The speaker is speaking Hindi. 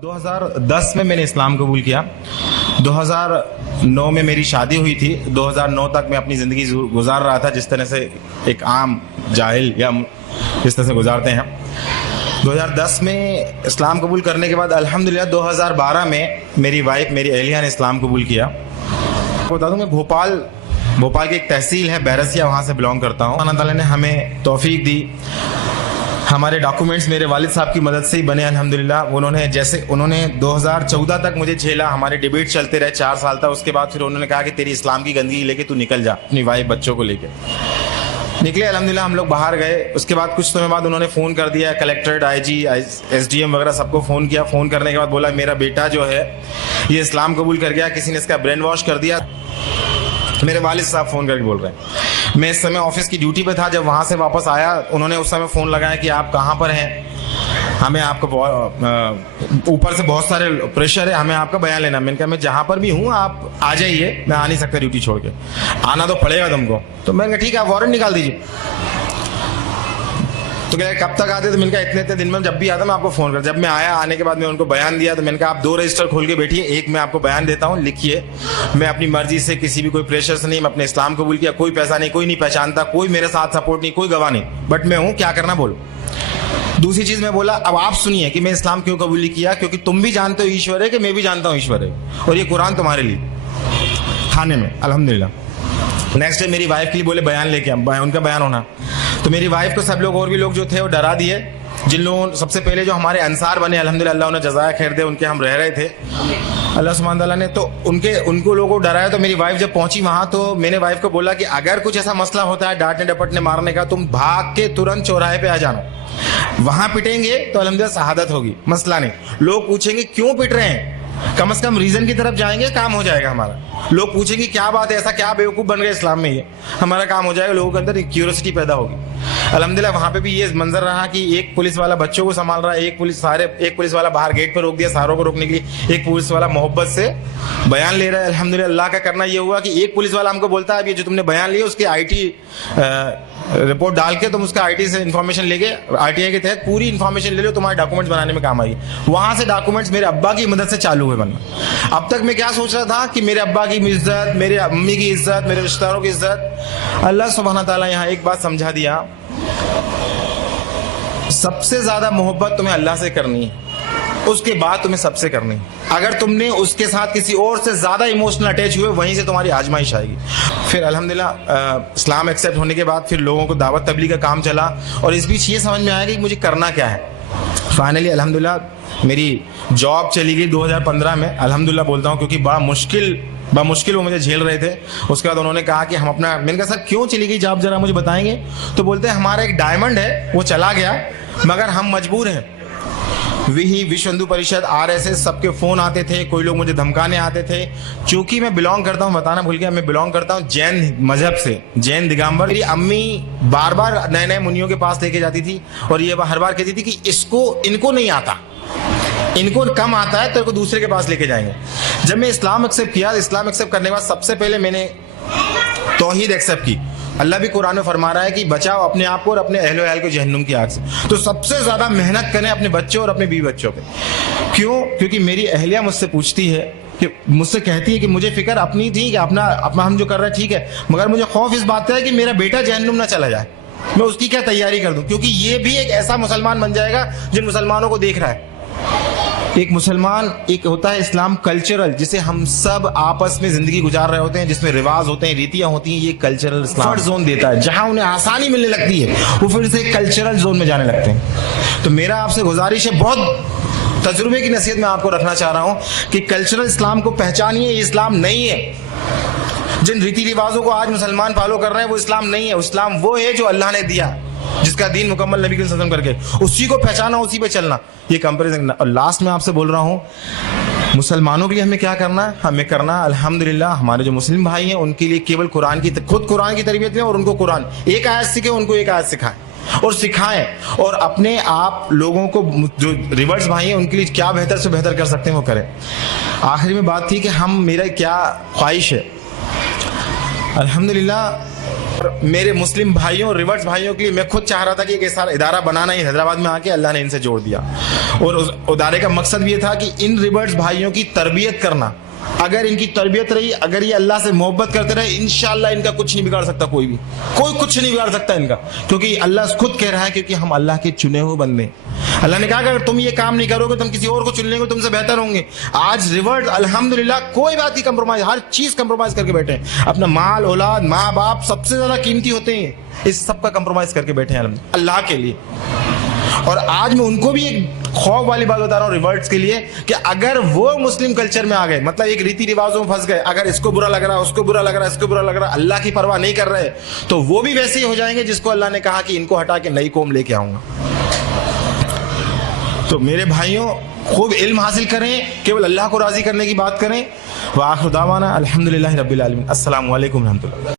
2010 में मैंने इस्लाम कबूल किया। 2009 में मेरी शादी हुई थी। 2009 तक मैं अपनी ज़िंदगी गुजार रहा था जिस तरह से एक आम जाहिल या जिस तरह से गुजारते हैं। 2010 में इस्लाम कबूल करने के बाद अल्हम्दुलिल्लाह 2012 में मेरी वाइफ मेरी अहलिया ने इस्लाम कबूल किया। बता दूँ, मैं भोपाल की एक तहसील है बैरसिया, वहाँ से बिलोंग करता हूँ। अल्लाह ताला ने हमें तौफीक दी, हमारे डॉक्यूमेंट्स मेरे वालिद साहब की मदद से ही बने अल्हम्दुलिल्लाह। उन्होंने 2014 तक मुझे झेला, हमारे डिबेट चलते रहे 4 साल तक। उसके बाद फिर उन्होंने कहा कि तेरी इस्लाम की गंदगी लेके तू निकल जा, अपनी वाइफ बच्चों को लेके निकले। अल्हम्दुलिल्लाह हम लोग बाहर गए। उसके बाद कुछ समय बाद उन्होंने फ़ोन कर दिया, कलेक्ट्रेट, IG, SDM वगैरह सबको फ़ोन किया। फ़ोन करने के बाद बोला मेरा बेटा जो है ये इस्लाम कबूल कर गया, किसी ने इसका ब्रेन वॉश कर दिया। मेरे वालिद साहब फ़ोन करके बोल रहे हैं। मैं इस समय ऑफिस की ड्यूटी पे था। जब वहाँ से वापस आया उन्होंने उस समय फ़ोन लगाया कि आप कहाँ पर हैं, हमें आपको ऊपर से बहुत सारे प्रेशर है, हमें आपका बयान लेना। मैंने कहा मैं जहाँ पर भी हूँ आप आ जाइए, मैं आ नहीं सकता ड्यूटी छोड़ के, आना तो पड़ेगा तुमको। तो मैंने कहा ठीक है, आप वारंट निकाल दीजिए। तो क्या कब तक आते? तो मैंने कहा इतने दिन में जब भी आता मैं आपको फ़ोन कर। जब मैं आया, आने के बाद मैं उनको बयान दिया तो मैंने कहा आप 2 रजिस्टर खोल के बैठिए, एक मैं आपको बयान देता हूँ, लिखिए। मैं अपनी मर्जी से किसी भी कोई प्रेशर से नहीं, मैं अपने इस्लाम कबूल किया, कोई पैसा नहीं, कोई नहीं पहचानता, कोई मेरे साथ सपोर्ट नहीं, कोई गवाह नहीं, बट मैं हूँ, क्या करना बोलो। दूसरी चीज़ मैं बोला अब आप सुनिए कि मैं इस्लाम क्यों कबूल किया, क्योंकि तुम भी जानते हो ईश्वर है कि मैं भी जानता हूँ ईश्वर है, और ये कुरान तुम्हारे लिए थाने में अल्हम्दुलिल्लाह। नेक्स्ट डे मेरी वाइफ के लिए बोले बयान लेके, उनका बयान होना। तो मेरी वाइफ को सब लोग और भी लोग जो थे वो डरा दिए। जिन लोगों सबसे पहले जो हमारे अंसार बने अल्हम्दुलिल्लाह, अल्लाह उन्हें जज़ाया खैर दे, उनके हम रह रहे थे अल्लाह सुब्हान तआला ने, तो उनको लोगों को डराया। तो मेरी वाइफ जब पहुंची वहां तो मैंने वाइफ को बोला कि अगर कुछ ऐसा मसला होता है डांटने डपटने मारने का, तुम भाग के तुरंत चौराहे पे आ जाना, वहां पिटेंगे तो अल्हम्दुलिल्लाह शहादत होगी, मसला नहीं। लोग पूछेंगे क्यों पिट रहे हैं, कम से कम रीजन की तरफ जाएंगे, काम हो जाएगा हमारा। लोग पूछेंगे क्या बात है, ऐसा क्या बेवकूफ़ बन गए इस्लाम में, ये हमारा काम हो जाएगा, लोगों के अंदर क्यूरियोसिटी पैदा होगी। अल्हम्दुलिल्लाह वहाँ पे भी ये मंजर रहा कि एक पुलिस वाला बच्चों को संभाल रहा है, एक पुलिस वाला बाहर गेट पर रोक दिया सारों को रोकने के लिए, एक पुलिस वाला मोहब्बत से बयान ले रहा है। अल्हम्दुलिल्लाह अल्लाह का करना ये हुआ कि एक पुलिस वाला हमको बोलता है अब ये जो तुमने बयान लिया उसके IT रिपोर्ट डाल के तुम उसका IT से इन्फॉर्मेशन लेके RTI के तहत पूरी इन्फॉर्मेशन ले लो, तुम्हारे डॉक्यूमेंट्स बनाने में काम आएगी। वहां से डॉक्यूमेंट्स मेरे अब्बा की मदद से चालू हुए बनना। अब तक मैं क्या सोच रहा था कि मेरे अब्बा की इज्जत, मेरे अम्मी की इज्जत, मेरे रिश्तेदारों की इज्जत, अल्लाह सुब्हान तआला यहाँ एक बात समझा दिया, सबसे ज्यादा मोहब्बत तुम्हें अल्लाह से करनी है, उसके बाद तुम्हें सबसे करनी है। अगर तुमने उसके साथ किसी और से ज्यादा इमोशनल अटैच हुए, वहीं से तुम्हारी आजमाइश आएगी। फिर अल्हम्दुलिल्लाह इस्लाम एक्सेप्ट होने के बाद फिर लोगों को दावत तबलीग का काम चला, और इस बीच ये समझ में आया कि मुझे करना क्या है। फाइनली अल्हम्दुलिल्लाह मेरी जॉब चली गई 2015 में, अल्हम्दुलिल्लाह बोलता हूँ, क्योंकि बड़ा मुश्किल वो मुझे झेल रहे थे। उसके बाद उन्होंने कहा कि हम अपना, मैंने कहा सर क्यों चली गई जॉब, जरा मुझे बताएंगे। तो बोलते हैं हमारा एक डायमंड है वो चला गया, मगर हम मजबूर हैं। विश्व हिंदू परिषद RSS सबके फ़ोन आते थे, कोई लोग मुझे धमकाने आते थे। चूंकि मैं बिलोंग करता हूँ, बताना भूल गया, मैं बिलोंग करता हूँ जैन मजहब से, जैन दिगंबर। मेरी अम्मी बार बार नए नए मुनियों के पास लेके जाती थी, और ये हर बार कहती थी कि इनको नहीं आता, इनको कम आता है, तो इनको दूसरे के पास लेके जाएंगे। जब मैं इस्लाम एक्सेप्ट किया, इस्लाम एक्सेप्ट करने के बाद सबसे पहले मैंने तौहीद एक्सेप्ट की। अल्लाह भी कुरान में फरमा रहा है कि बचाओ अपने आप को और अपने अहलो अहल को जहन्नुम की आग से। तो सबसे ज्यादा मेहनत करें अपने बच्चों और अपने बीवी बच्चों पे। क्यों? क्योंकि मेरी अहलिया मुझसे पूछती है, कि मुझसे कहती है कि मुझे फिक्र अपनी थी कि अपना हम जो कर रहे हैं ठीक है, मगर मुझे खौफ इस बात का है कि मेरा बेटा जहन्नुम ना चला जाए, मैं उसकी क्या तैयारी कर दूं, क्योंकि ये भी एक ऐसा मुसलमान बन जाएगा जिन मुसलमानों को देख रहा है। एक मुसलमान, एक होता है इस्लाम कल्चरल, जिसे हम सब आपस में जिंदगी गुजार रहे होते हैं, जिसमें रिवाज होते हैं, रीतियां होती हैं, ये कल्चरल इस्लाम जोन देता है। जहां उन्हें आसानी मिलने लगती है वो फिर से कल्चरल जोन में जाने लगते हैं। तो मेरा आपसे गुजारिश है, बहुत तजुर्बे की नसीहत मैं आपको रखना चाह रहा हूं कि कल्चरल इस्लाम को पहचानिए, ये इस्लाम नहीं है। जिन रीति रिवाजों को आज मुसलमान फॉलो कर रहे हैं वो इस्लाम नहीं है। इस्लाम वो है जो अल्लाह ने दिया, जिसका दीन मुकम्मल नबी के सल्लल्लाहु अलैहि वसल्लम करके, उसी को पहचाना, उसी पे चलना, ये कंपैरिजन। और लास्ट में आपसे बोल रहा हूँ, मुसलमानों के लिए हमें क्या करना है, हमें करना अल्हम्दुलिल्लाह हमारे जो मुस्लिम भाई हैं उनके लिए केवल खुद कुरान की तरबियत दें, और उनको कुरान एक आयत सीखे, उनको एक आयत सिखाएं और सिखाएं, और अपने आप लोगों को जो रिवर्स भाई हैं उनके लिए क्या बेहतर से बेहतर कर सकते हैं वो करें। आखिरी में बात थी कि मेरा क्या ख्वाहिश है। अल्हम्दुलिल्लाह और मेरे मुस्लिम भाइयों, रिवर्स भाइयों के लिए मैं खुद चाह रहा था कि एक ऐसा इदारा बनाना ही हैदराबाद में आके, अल्लाह ने इनसे जोड़ दिया। और उस इदारे का मकसद भी ये था कि इन रिवर्स भाइयों की तरबियत करना। अगर इनकी तरबियत रही, अगर ये अल्लाह से मोहब्बत करते रहे, इंशाअल्लाह इनका कुछ नहीं बिगाड़ सकता, कोई कुछ नहीं बिगाड़ सकता इनका, क्योंकि अल्लाह खुद कह रहा है क्योंकि हम अल्लाह के चुने हुए बंदे। अल्लाह ने कहा अगर तुम ये काम नहीं करोगे तुम किसी और को चुन लेंगे, तुमसे बेहतर होंगे। आज रिवर्स अल्हम्दुलिल्लाह कोई बात की कंप्रोमाइज, हर चीज कंप्रोमाइज करके बैठे हैं। अपना माल, औलाद, माँ बाप सबसे ज्यादा कीमती होते हैं, इस सब का कंप्रोमाइज करके बैठे हैं अल्लाह के लिए। और आज मैं उनको भी एक खौफ वाली बात बता रहा हूँ रिवर्ट्स के लिए, कि अगर वो मुस्लिम कल्चर में आ गए, मतलब एक रीति रिवाजों में फंस गए, अगर इसको बुरा लग रहा है, उसको बुरा लग रहा है, इसको बुरा लग रहा है, अल्लाह की परवाह नहीं कर रहे, तो वो भी वैसे ही हो जाएंगे जिसको अल्लाह ने कहा कि इनको हटा के नई कौम लेके आऊंगा। तो मेरे भाइयों, खूब इल्म हासिल करें, केवल अल्लाह को राजी करने की बात करें। व आखिर दावाना अल्हम्दुलिल्लाहि रब्बिल आलमीन। अस्सलामु अलैकुम रहमतुल्लाह।